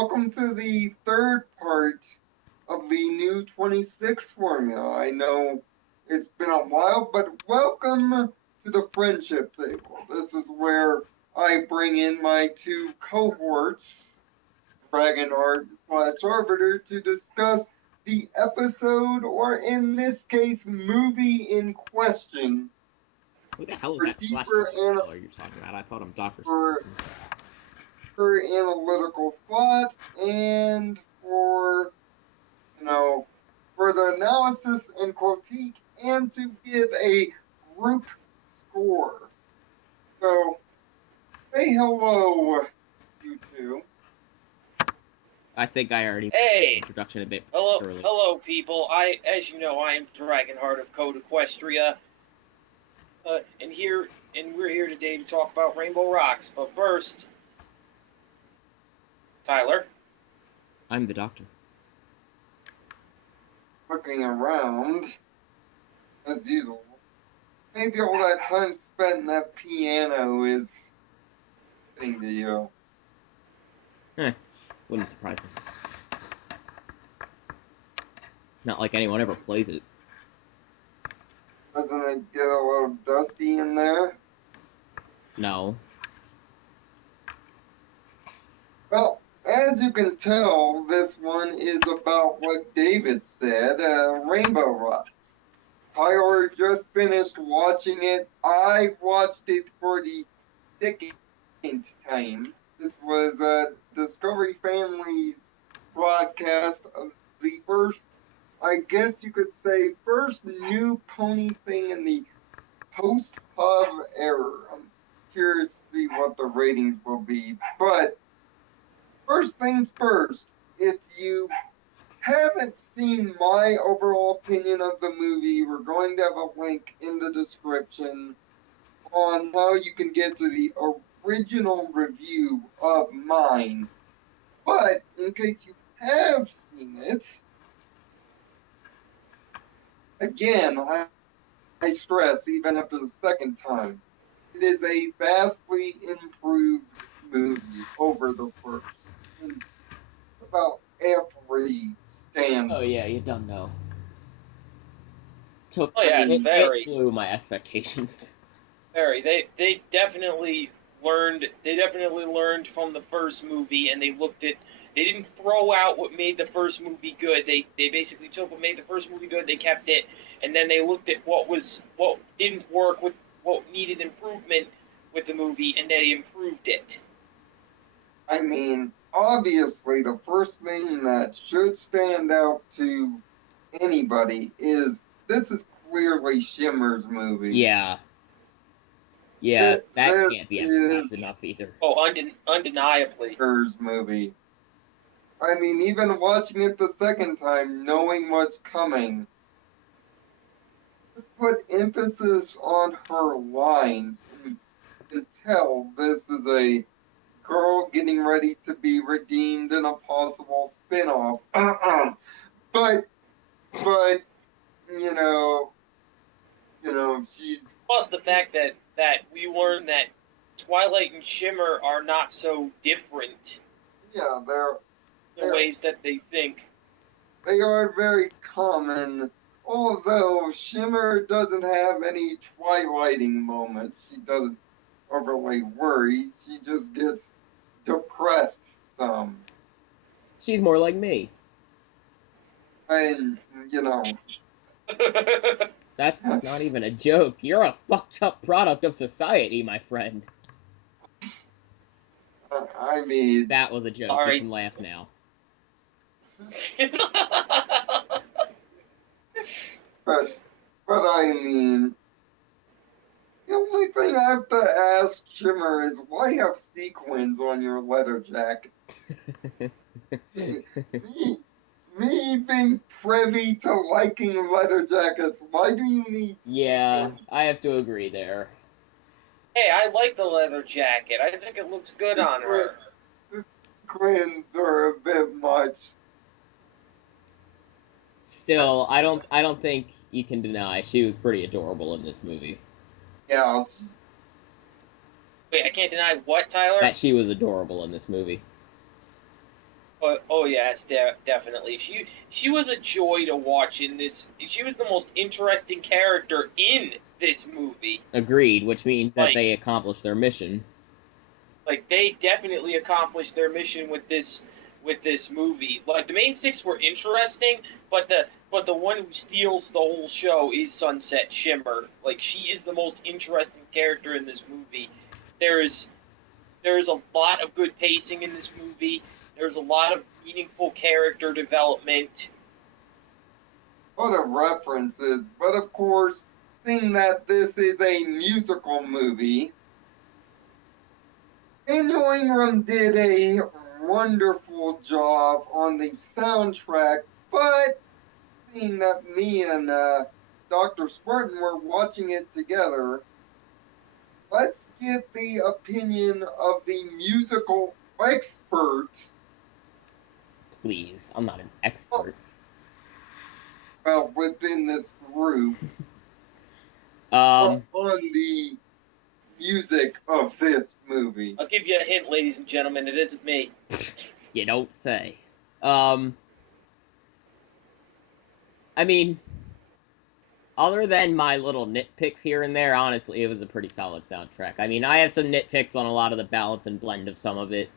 welcome to the third part of the new 26 formula. I know it's been a while, but welcome to the friendship table. This is where I bring in my two cohorts, Dragonheart / Arbiter, to discuss the episode, or in this case, movie in question. Who the hell is For that deeper fellow you're talking about? I thought I'm Dr. for analytical thought and for the analysis and critique, and to give a group score. So say hello, you two. I think I already made the Hey, introduction a bit hello, early. hello, people. As you know, I am Dragonheart of Code Equestria, and we're here today to talk about Rainbow Rocks. But first, Tyler. I'm the doctor. Looking around, as usual. Maybe all that time spent in that piano is getting to you. Wouldn't surprise me. Not like anyone ever plays it. Doesn't it get a little dusty in there? No. Well, as you can tell, this one is about what David said, Rainbow Rocks. Tyler just finished watching it. I watched it for the second time. This was Discovery Family's broadcast of the first, I guess you could say, first new pony thing in the post-pub era. I'm curious to see what the ratings will be, but first things first, if you haven't seen my overall opinion of the movie, we're going to have a link in the description on how you can get to the original review of mine. But in case you have seen it, again, I stress, even after the second time, it is a vastly improved movie over the first. In about every stanza. Oh yeah, you don't know. Oh yeah, it's It very, blew my expectations. very. They definitely learned. They definitely learned from the first movie, and they looked at. They didn't throw out what made the first movie good. They basically took what made the first movie good. They kept it, and then they looked at what didn't work, what needed improvement with the movie, and they improved it. I mean, obviously, the first thing that should stand out to anybody is this is clearly Shimmer's movie. Yeah. Yeah, that can't be emphasized enough either. Oh, undeniably. Shimmer's movie. I mean, even watching it the second time, knowing what's coming, just put emphasis on her lines. You can tell this is a girl getting ready to be redeemed in a possible spin-off. But you know, she's Plus the fact that we learned that Twilight and Shimmer are not so different. yeah, The ways that they think. they are very common. Although Shimmer doesn't have any twilighting moments, she doesn't overly worry. She just gets depressed some. She's more like me. And That's not even a joke. You're a fucked up product of society, my friend. I mean, That was a joke. Sorry. You can laugh now. but I mean, the only thing I have to ask Shimmer is why have sequins on your leather jacket? Me being privy to liking leather jackets, why do you need Yeah, sequins? I have to agree there. Hey, I like the leather jacket. I think it looks good on her. The sequins are a bit much. Still, I don't think you can deny she was pretty adorable in this movie. Yeah, Wait, I can't deny what, Tyler? That she was adorable in this movie. Oh yes, definitely. She was a joy to watch in this. She was the most interesting character in this movie. Agreed, which means that they Like accomplished their mission. like they definitely accomplished their mission with this movie. Like the main six were interesting, but the one who steals the whole show is Sunset Shimmer. Like she is the most interesting character in this movie. There's there's a lot of good pacing in this movie. There's a lot of meaningful character development. What a references. But of course, seeing that this is a musical movie, Daniel Ingram did a wonderful job on the soundtrack, but seeing that me and Dr. Spartan were watching it together, let's get the opinion of the musical expert Please, I'm not an well, expert. within this group Um, on the music of this movie. I'll give you a hint, ladies and gentlemen. It isn't me. you don't say. Um, I mean, other than my little nitpicks here and there, honestly, it was a pretty solid soundtrack. I mean, I have some nitpicks on a lot of the balance and blend of some of it.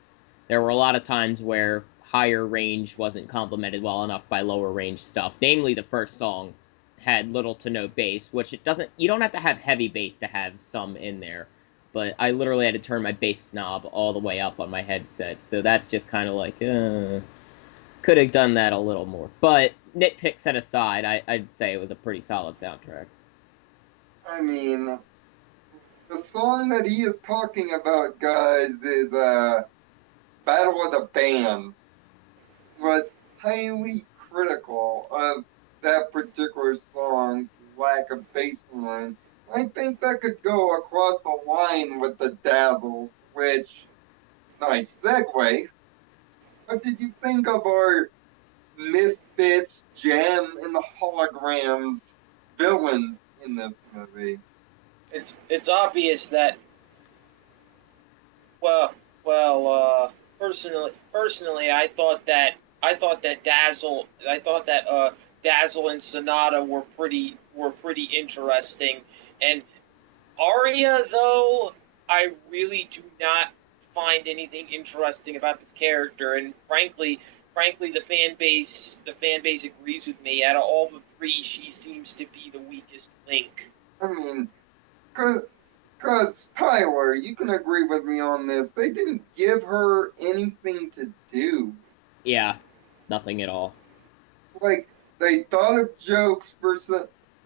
There were a lot of times where higher range wasn't complemented well enough by lower range stuff. Namely, the first song had little to no bass, which it doesn't. You don't have to have heavy bass to have some in there. But I literally had to turn my bass knob all the way up on my headset, so that's just kind of like, could have done that a little more. But nitpicks set aside, I'd say it was a pretty solid soundtrack. I mean, the song that he is talking about, guys, is Battle of the Bands. Was highly critical of that particular song's lack of bass line. I think that could go across the line with the Dazzles, which, nice segue. What did you think of our Misfits, Jam, and the Holograms villains in this movie? It's obvious that well personally I thought that Dazzle and Sonata were pretty interesting, and Arya, though, I really do not find anything interesting about this character, and frankly, the fan base agrees with me. Out of all the three, she seems to be the weakest link. I mean, because Tyler, you can agree with me on this. They didn't give her anything to do. Yeah, nothing at all. It's like they thought of jokes for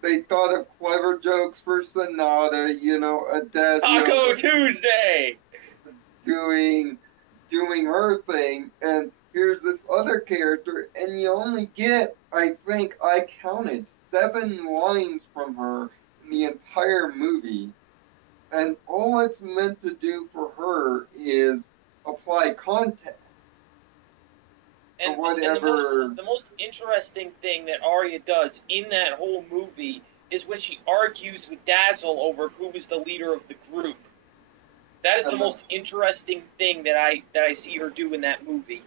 they thought of clever jokes for Sonata. You know, Adagio Taco was Tuesday. doing doing her thing, and here's this other character, and you only get, I think I counted 7 lines from her in the entire movie. And all it's meant to do for her is apply context to And whatever. the most interesting thing that Arya does in that whole movie is when she argues with Dazzle over who is the leader of the group. That is the And most interesting thing that I see her do in that movie.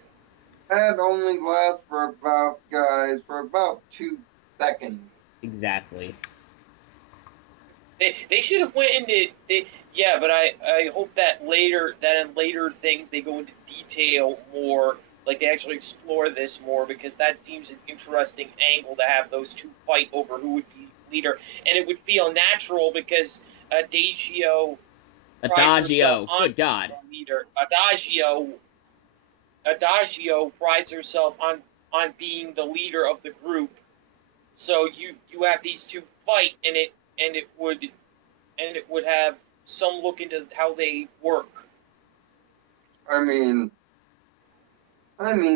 that only lasts for about, guys, for about 2 seconds. Exactly. They should have went into yeah, but I hope that in later things they go into detail more, like they actually explore this more, because that seems an interesting angle to have those two fight over who would be leader, and it would feel natural because Adagio prides herself Adagio, on good God. being the leader. Adagio prides herself on being the leader of the group. So you have these two fight, and it would have some look into how they work. I mean,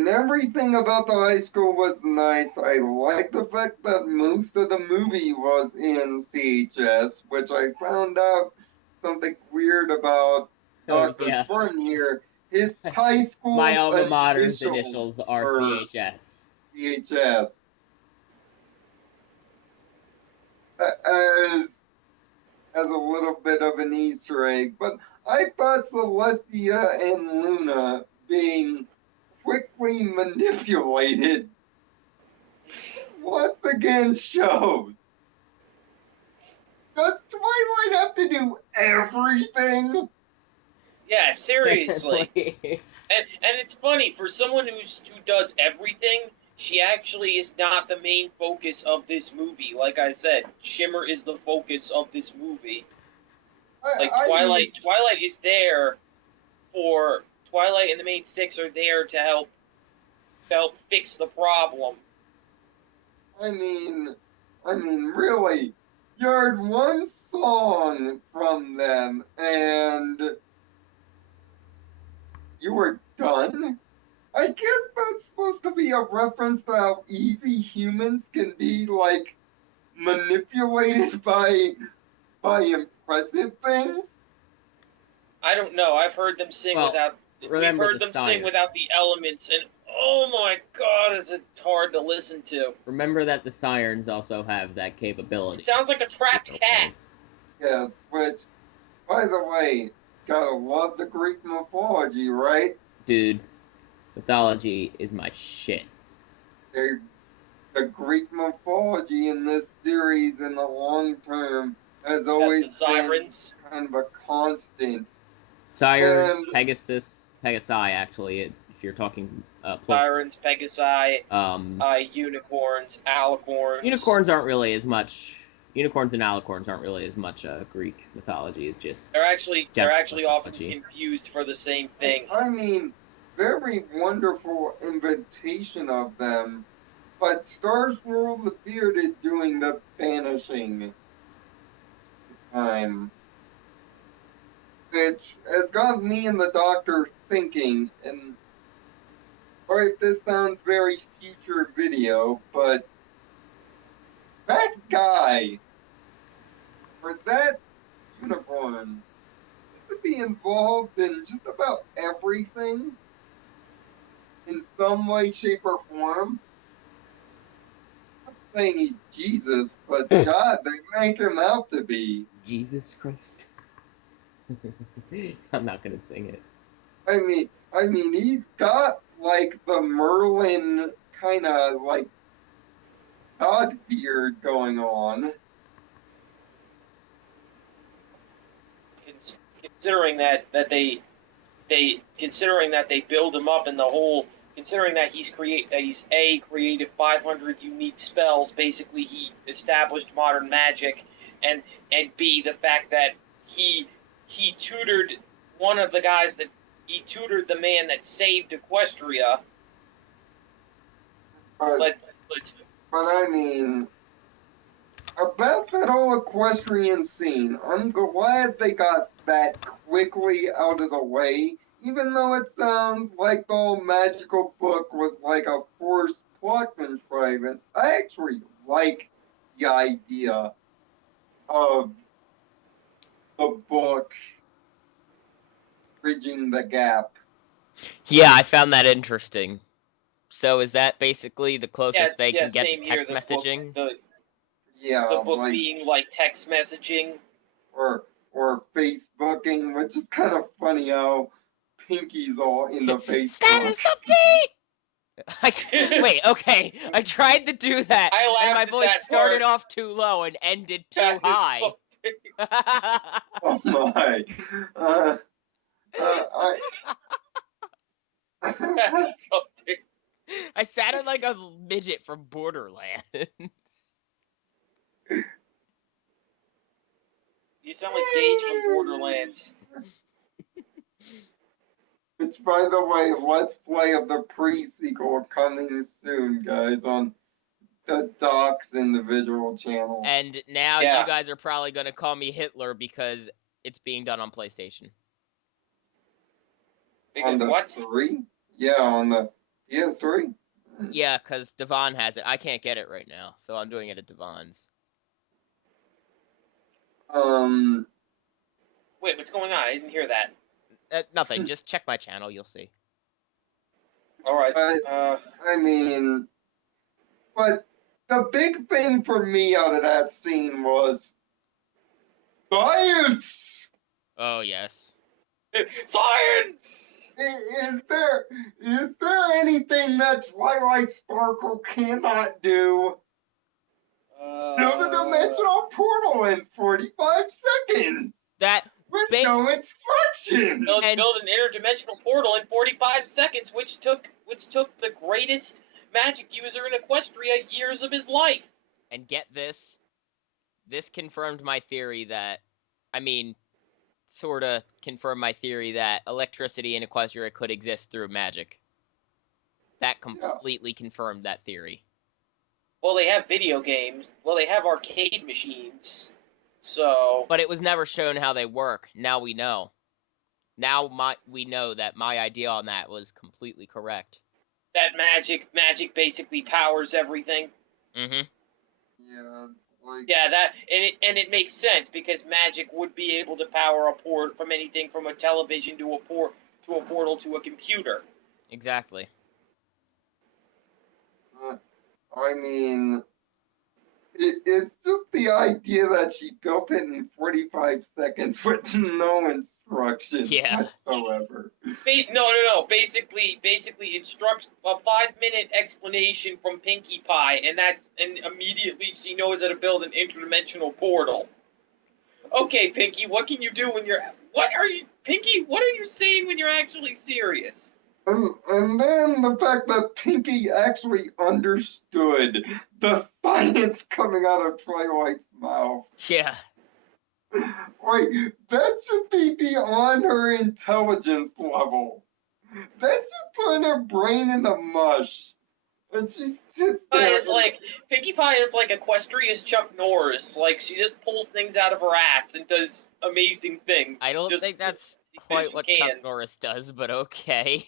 everything about the high school was nice. I like the fact that most of the movie was in CHS, which I found out something weird about Oh, Dr. yeah. Spartan here. His high My school alma mater's initials initials are are CHS. CHS. As as a little bit of an Easter egg, but I thought Celestia and Luna being quick genetically manipulated once again shows. Does Twilight have to do everything? Yeah, seriously. Apparently. And it's funny, for someone who does everything, she actually is not the main focus of this movie. Like I said, Shimmer is the focus of this movie. Like Twilight is there for Twilight and the main six are there to help fix the problem. I mean, really, you heard one song from them and you were done? I guess that's supposed to be a reference to how easy humans can be, like, manipulated by impressive things. I don't know. I've heard them sing Well, without. We've remember heard the them sing without sirens. the elements, and oh my god, is it hard to listen to? Remember that the sirens also have that capability. It sounds like a trapped cat. Yes, which, by the way, gotta love the Greek mythology, right? Dude, mythology is my shit. The Greek mythology in this series in the long term has Got always the sirens. been kind of a constant. Sirens, And Pegasi, actually, if you're talking Sirens, Pegasi, um, unicorns, alicorns. unicorns aren't really as much. Unicorns and alicorns aren't really as much Greek mythology. It's just They're actually often mythology. confused for the same thing. I mean, very wonderful invitation of them, but Stars World appeared at doing the banishing this time, which has got me and the Doctor thinking, and alright, this sounds very future video, but that guy, or that unicorn, to be involved in just about everything in some way, shape, or form. I'm not saying he's Jesus, but God, they make him out to be. Jesus Christ. I'm not gonna sing it. I mean, he's got like the Merlin kind of like God beard going on. Considering that they considering that they build him up in the whole, considering that he's created 500 unique spells. Basically, he established modern magic, and B, the fact that he tutored one of the guys that he tutored the man that saved Equestria. But I mean, about that whole equestrian scene, I'm glad they got that quickly out of the way, even though it sounds like the whole magical book was like a forced plot contrivance. I actually like the idea of the book bridging the gap. Yeah, I found that interesting. So is that basically the closest they can get to Same text here, messaging? Yeah, the book like, being like text messaging. or Facebooking, which is kind of funny how Pinky's all into Facebook. Status update! Wait, okay. I tried to do that, I laughed and my at voice that started part. off too low and ended too Status high. Oh my. I Status update. I sounded like a midget from Borderlands. You sound like Gage from Borderlands. Which, by the way, let's play of the pre-sequel coming soon, guys, on the Doc's individual channel. And now Yeah. you guys are probably going to call me Hitler because it's being done on PlayStation. On the What? 3? Yeah, on the PS3. Yeah, because Devon has it. I can't get it right now, so I'm doing it at Devon's. Wait, what's going on? I didn't hear that. Nothing. Just check my channel. You'll see. All right. I mean, but the big thing for me out of that scene was science. Oh, yes. Science! Is there anything that Twilight Sparkle cannot do? Build a dimensional portal in 45 seconds That with no instructions. build an interdimensional portal in 45 seconds, which took the greatest magic user in Equestria years of his life. And get this. This confirmed my theory that, I mean, sort of confirmed my theory that electricity in Equestria could exist through magic. That completely confirmed that theory. Well, they have video games. Well, they have arcade machines. So. But it was never shown how they work. Now we know. Now we know that my idea on that was completely correct. That magic basically powers everything. Mm-hmm. Yeah, like... Yeah, and it makes sense because magic would be able to power a port from anything from a television to a portal to a computer. Exactly. I mean, it's just the idea that she built it in 45 seconds with no instructions whatsoever. No. Basically, instruct a 5-minute explanation from Pinkie Pie, and immediately she knows how to build an interdimensional portal. Okay, Pinkie, what can you do when you're? Pinkie? What are you saying when you're actually serious? And then the fact that Pinkie actually understood the science coming out of Twilight's mouth. Yeah. Like, that should be beyond her intelligence level. That should turn her brain into mush. And she sits there. Pinkie Pie is like Equestria's Chuck Norris. Like, she just pulls things out of her ass and does amazing things. I don't think that's quite what Chuck Norris does, but okay.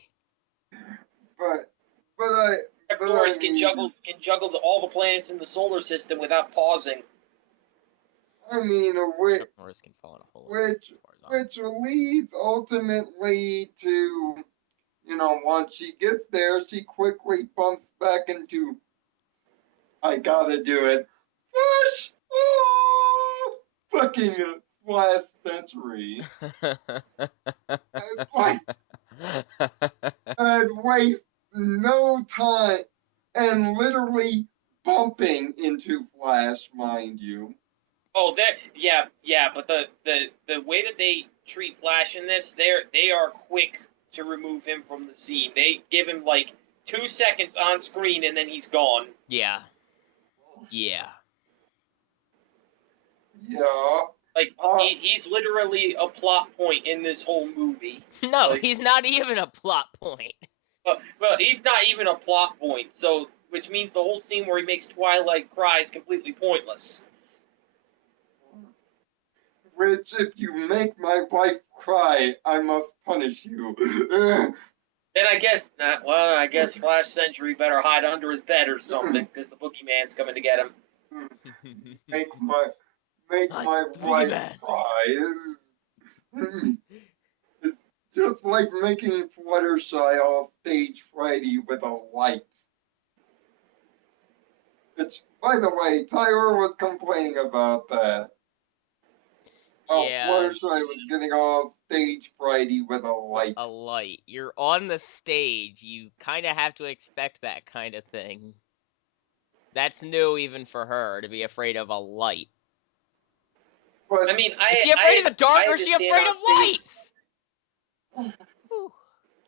Chuck Norris can juggle all the planets in the solar system without pausing. I mean, Chuck Norris can fall in a hole. Which leads ultimately to, once she gets there, she quickly bumps back into, I gotta do it, Flash! Oh, fucking last century. I'd waste no time and literally bumping into Flash, mind you. Oh, but the way that they treat Flash in this, they are quick to remove him from the scene. They give him like 2 seconds on screen and then he's gone. Yeah. Yeah. Yeah. Like, he's literally a plot point in this whole movie. No, he's not even a plot point. Well, he's not even a plot point, so which means the whole scene where he makes Twilight cry is completely pointless. Which, if you make my wife cry, I must punish you. Then I guess Flash Sentry better hide under his bed or something, because the boogeyman's coming to get him. Make my wife cry. It's just like making Fluttershy all stage frighty with a light. Which, by the way, Tyler was complaining about that. Yeah. Fluttershy was getting all stage frighty with a light. A light. You're on the stage. You kind of have to expect that kind of thing. That's new even for her, to be afraid of a light. But, I mean, is she afraid of the dark or is she afraid of lights?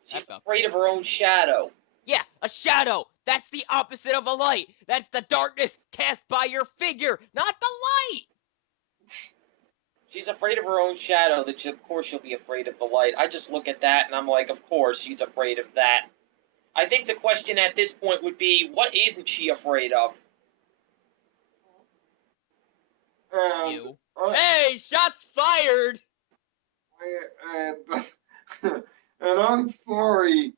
She's afraid of her own shadow. Yeah, a shadow. That's the opposite of a light. That's the darkness cast by your figure, not the light. She's afraid of her own shadow, of course she'll be afraid of the light. I just look at that and I'm like, of course she's afraid of that. I think the question at this point would be, what isn't she afraid of? You. Hey, shots fired! And I'm sorry,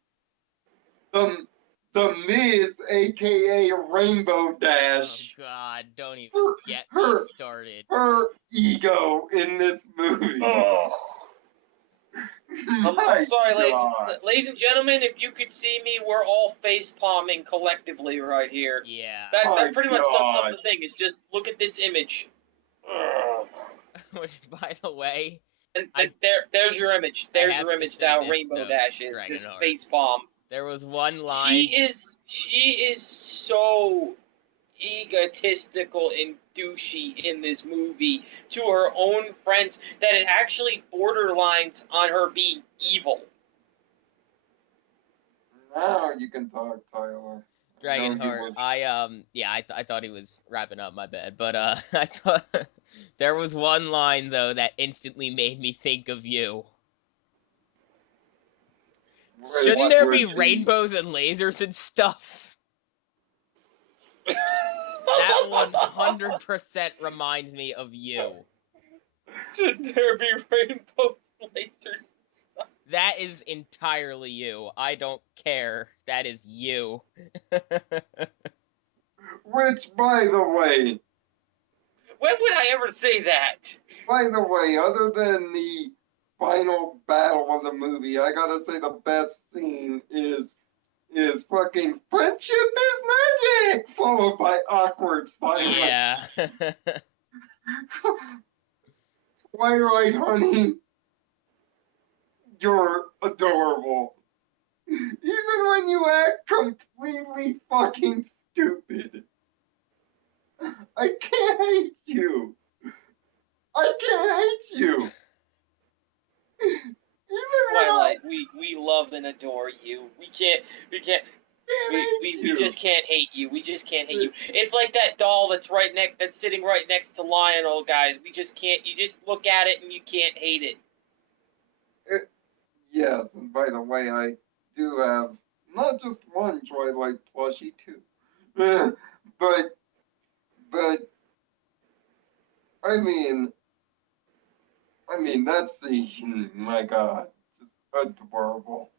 the Miz, aka Rainbow Dash. Oh God, don't even get me started. Her ego in this movie. Oh. I'm sorry, ladies and gentlemen, if you could see me, we're all face palming collectively right here. Yeah. That pretty much sums up the thing, is just look at this image. Which, by the way, And there's your image. There's have your to image say now. this, Rainbow though, Dash is just Dragonheart. face palm. There was one line. She is so egotistical and douchey in this movie to her own friends that it actually borderlines on her being evil. Now you can talk, Tyler. Dragonheart, I thought he was wrapping up, my bad, but I thought there was one line though that instantly made me think of you. Shouldn't there be rainbows and lasers and stuff? That 100% reminds me of you. Should there be rainbows, lasers? That is entirely you. I don't care. That is you. Which, by the way, when would I ever say that? By the way, other than the final battle of the movie, I gotta say the best scene is fucking friendship is magic, followed by awkward silence. Yeah. Twilight, honey, you're adorable. Even when you act completely fucking stupid. I can't hate you. I can't hate you. Twilight, we love and adore you. We just can't hate you. We just can't hate you. It's like that doll that's sitting right next to Lionel, guys. We just can't. You just look at it and you can't hate it. Yes, and by the way, I do have not just one Twilight plushie too, but I mean that scene, my God, just adorable.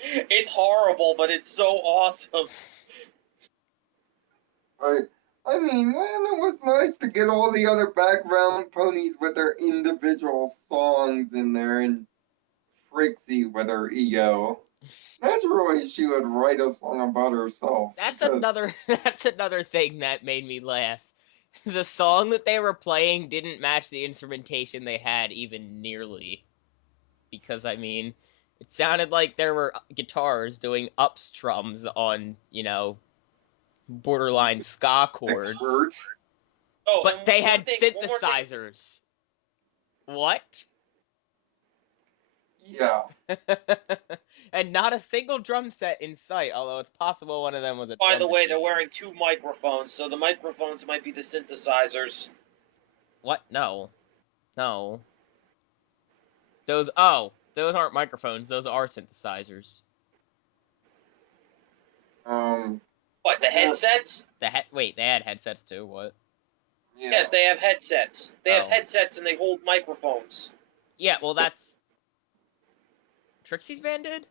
It's horrible, but it's so awesome. I mean, man, it was nice to get all the other background ponies with their individual songs in there, and Trixie with her ego. Naturally, she would write a song about herself. That's another thing that made me laugh. The song that they were playing didn't match the instrumentation they had even nearly. Because, I mean, it sounded like there were guitars doing upstrums on, borderline ska chords. Oh, but they had synthesizers. What? Yeah. And not a single drum set in sight, although it's possible one of them was a By drum the way, machine. they're wearing 2 microphones, so the microphones might be the synthesizers. What? No. Those aren't microphones, those are synthesizers. What, the headsets? Wait, they had headsets too, what? Yeah. Yes, they have headsets. They have headsets and they hold microphones. Yeah, well that's... Trixie's band did?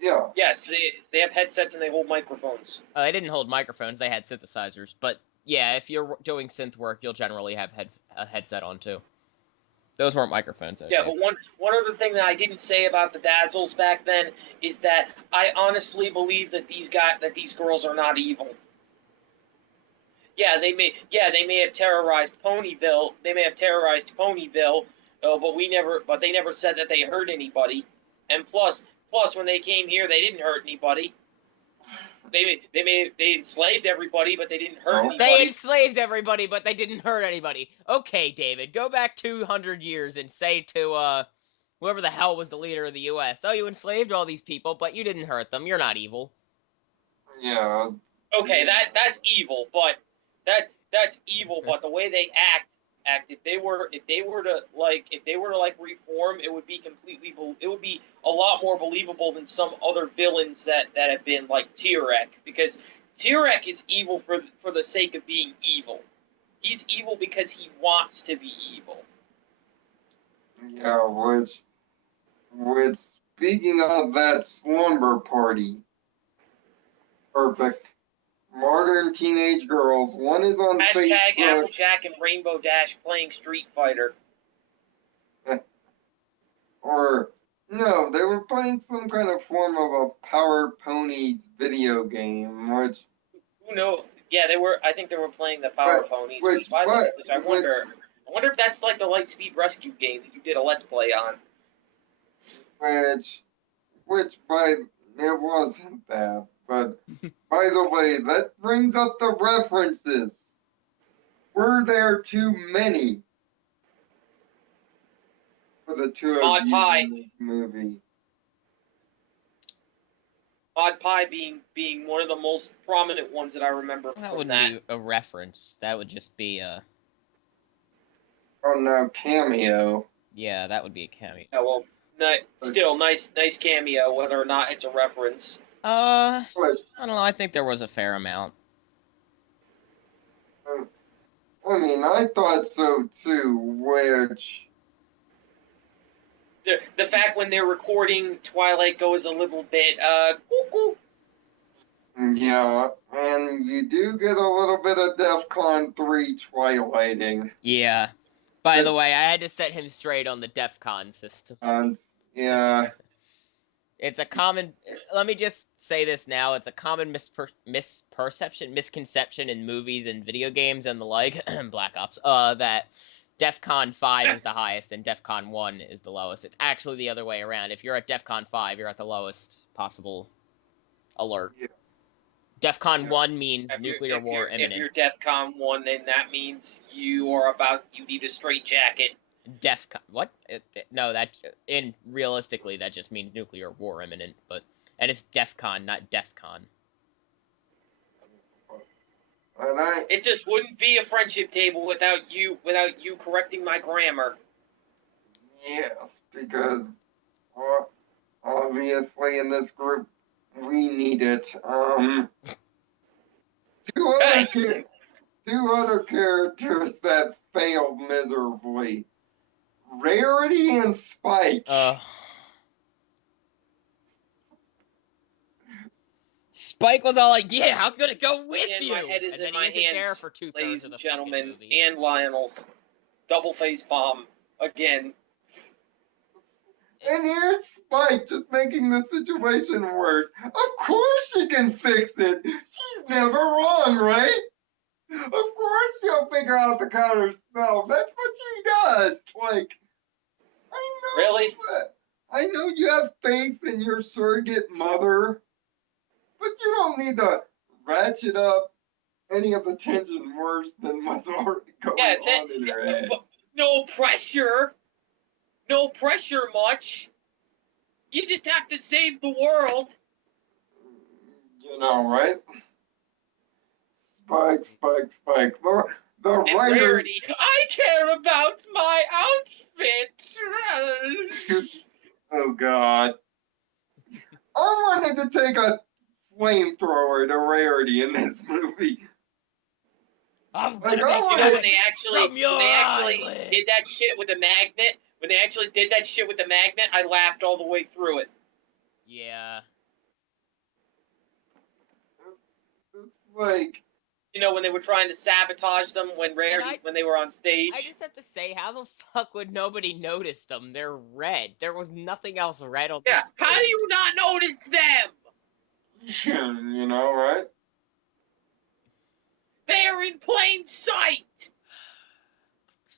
Yeah. Yes, they have headsets and they hold microphones. Oh, they didn't hold microphones, they had synthesizers, but yeah, if you're doing synth work, you'll generally have a headset on too. Those weren't microphones. Yeah, but one other thing that I didn't say about the Dazzles back then is that I honestly believe that these girls are not evil. Yeah, they may have terrorized Ponyville. But they never said that they hurt anybody. And plus, when they came here, they didn't hurt anybody. They enslaved everybody, but they didn't hurt anybody. They enslaved everybody, but they didn't hurt anybody. Okay, David, go back 200 years and say to whoever the hell was the leader of the U.S., oh, you enslaved all these people, but you didn't hurt them. You're not evil. Yeah. Okay, that's evil, but that's evil. But the way they act, if they were to reform, it would be a lot more believable than some other villains that have been like Tyrek, because Tyrek is evil for the sake of being evil. He's evil because he wants to be evil. Yeah, which speaking of that slumber party, perfect. Modern teenage girls. One is on Facebook. Hashtag Applejack and Rainbow Dash playing Street Fighter. Or, no, they were playing some kind of form of a Power Ponies video game, which... Who knows? Yeah, they were. I think they were playing the Power Ponies, which I wonder if that's like the Lightspeed Rescue game that you did a Let's Play on. Which it wasn't that, but by the way, that brings up the references. Were there too many for the two of Mod you Pie. in this movie? Mod Pie being one of the most prominent ones that I remember That from wouldn't that. be a reference. That would just be a... Oh no, cameo. Yeah, that would be a cameo. Yeah, well, still nice cameo, whether or not it's a reference. I But, don't know, I think there was a fair amount. I mean, I thought so too, which... The fact when they're recording Twilight goes a little bit, cuckoo. Yeah, and you do get a little bit of DEFCON 3 Twilighting. Yeah. By the way, I had to set him straight on the DEFCON system. Yeah. It's a common... Let me just say this now. It's a common misconception in movies and video games and the like, Black Ops, that DEFCON 5 is the highest and DEFCON 1 is the lowest. It's actually the other way around. If you're at DEFCON 5, you're at the lowest possible alert. Yeah. DEFCON 1 means nuclear war If imminent. you're DEFCON 1, then that means you need a straight jacket. DEFCON... What? No, realistically, that just means nuclear war imminent, but... And it's DEFCON, not DEFCON. It just wouldn't be a friendship table without you correcting my grammar. Yes, because obviously in this group we need it. Two other characters that failed miserably. Rarity and Spike. Spike was all like, yeah, I'm gonna go with you! My head is and then in my he isn't there hands, for 2/3 ladies of the and gentlemen, fucking movie. and Lionel's double face bomb again. And here's Spike just making the situation worse. Of course she can fix it. She's never wrong, right? Of course she'll figure out the counter spell. That's what she does. Like, I know. Really? I know you have faith in your surrogate mother, but you don't need to ratchet up any of the tension worse than what's already going on in her head. No pressure. No pressure much. You just have to save the world. You know, right? Spike. The and writer... Rarity. I care about my outfit. Oh, God. I wanted to take a flamethrower to Rarity in this movie. When they actually did that shit with the magnet, I laughed all the way through it. Yeah. It's like... You know, when they were trying to sabotage them when they were on stage. I just have to say, how the fuck would nobody notice them? They're red. There was nothing else red on the stage. How do you not notice them? You know, right? They're in plain sight.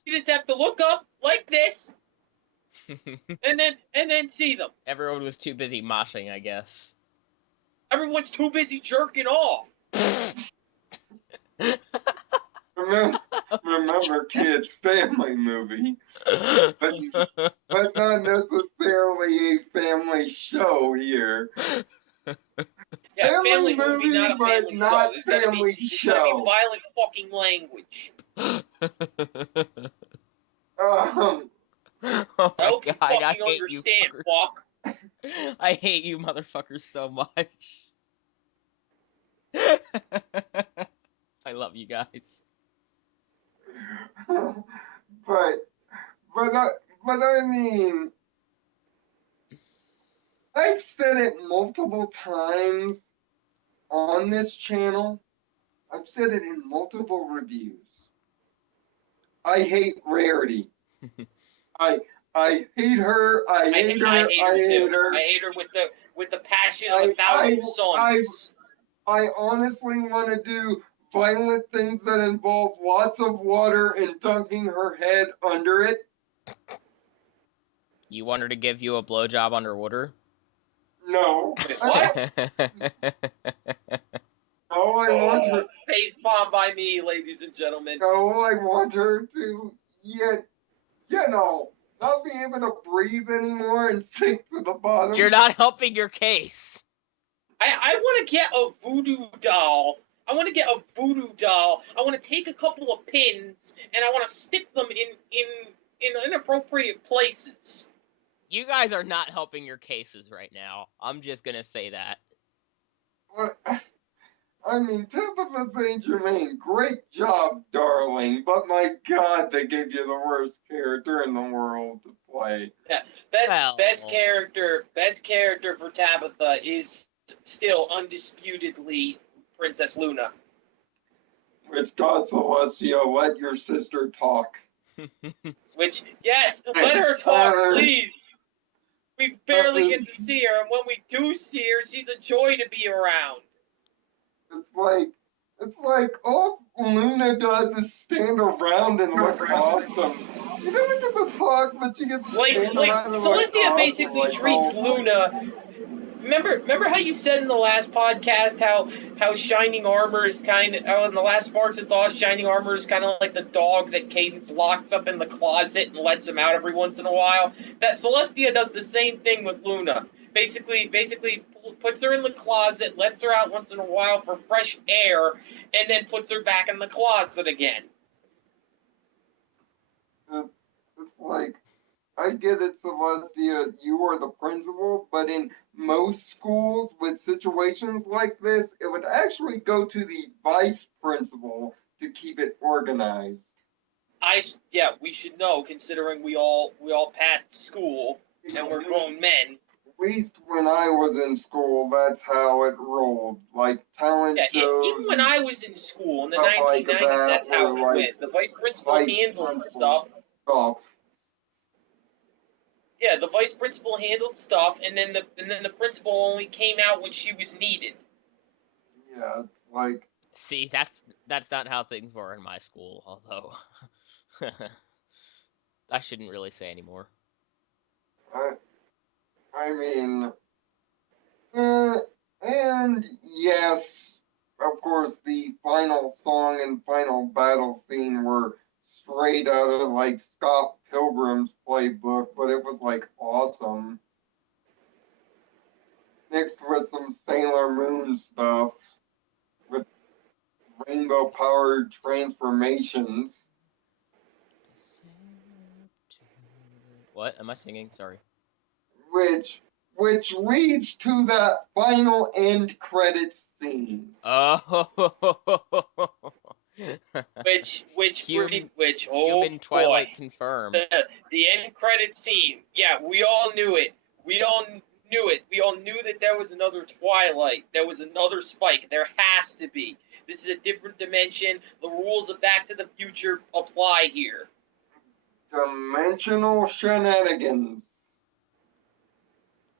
You just have to look up like this, and then see them. Everyone was too busy moshing, I guess. Everyone's too busy jerking off. Remember, kids, family movie, but not necessarily a family show here. Yeah, family movie, not a family not show. Family show. There's gotta be violent fucking language. Oh my God, I hate you fuckers. Fuck. I hate you motherfuckers so much. I love you guys. But I mean, I've said it multiple times on this channel. I've said it in multiple reviews. I hate Rarity. I hate her. I hate her. I hate her. I hate her with the passion of 1,000 suns. I honestly want to do violent things that involve lots of water and dunking her head under it. You want her to give you a blowjob underwater? No. Wait, what? No, I want her. Face bomb by me, ladies and gentlemen. No, I want her to, not be able to breathe anymore and sink to the bottom. You're not helping your case. I want to get a voodoo doll. I want to get a voodoo doll. I want to take a couple of pins and I want to stick them in inappropriate places. You guys are not helping your cases right now. I'm just gonna say that. I mean, Tabitha St. Germain, great job, darling. But my God, they gave you the worst character in the world to play. Yeah, best character for Tabitha is still undisputedly Princess Luna. Which, God Celestia, let your sister talk. Which, yes, let her talk, please. We barely get to see her, and when we do see her, she's a joy to be around. It's like all Luna does is stand around and look awesome. She doesn't get to talk, but she gets to stand around and look Celestia awesome. basically Like, treats Luna. Remember how you said in the last podcast how Shining Armor is kind of in the last Sparks of Thought, Shining Armor is kind of like the dog that Cadence locks up in the closet and lets him out every once in a while. That Celestia does the same thing with Luna. Basically puts her in the closet, lets her out once in a while for fresh air, and then puts her back in the closet again. It's like, I get it, Celestia, you are the principal, but in most schools with situations like this, it would actually go to the vice principal to keep it organized. We should know, considering we all passed school and we're grown men. At least when I was in school, that's how it rolled. Like talent shows. Even when I was in school in the 1990s, that's how it went. The vice principal handled stuff. Yeah, the vice principal handled stuff, and then the principal only came out when she was needed. Yeah, it's like. See, that's not how things were in my school. Although, I shouldn't really say anymore. I mean, and yes, of course, the final song and final battle scene were straight out of like Scott Pilgrim's playbook, but it was like awesome. Mixed with some Sailor Moon stuff with rainbow powered transformations. What am I singing? Sorry. Which leads to that final end credits scene. Oh. Human Twilight boy. confirmed. The end credit scene. Yeah, we all knew it. We all knew it. We all knew that there was another Twilight. There was another Spike. There has to be. This is a different dimension. The rules of Back to the Future apply here. Dimensional shenanigans.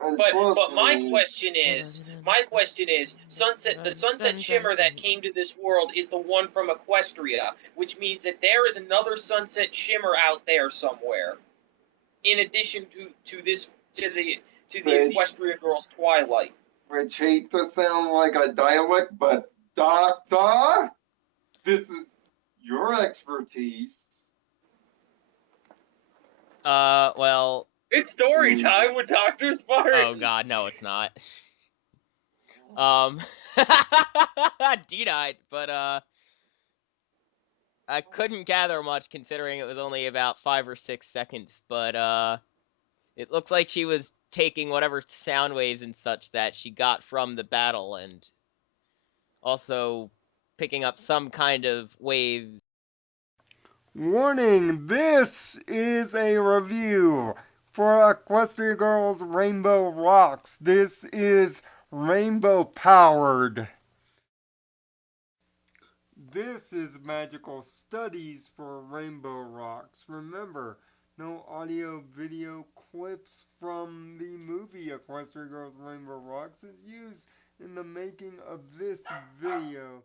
But my question is, the sunset shimmer that came to this world is the one from Equestria, which means that there is another sunset shimmer out there somewhere, in addition to the Equestria girl's Twilight. Which hate to sound like a dialect, but Doctor, this is your expertise. Well. It's story time with Dr. Spark. Oh God, no, it's not. Denied, but I couldn't gather much considering it was only about 5 or 6 seconds, but it looks like she was taking whatever sound waves and such that she got from the battle and also picking up some kind of waves. Warning, this is a review for Equestria Girls Rainbow Rocks. This is rainbow powered. This is Magical Studies for Rainbow Rocks. Remember, no audio video clips from the movie Equestria Girls Rainbow Rocks is used in the making of this video.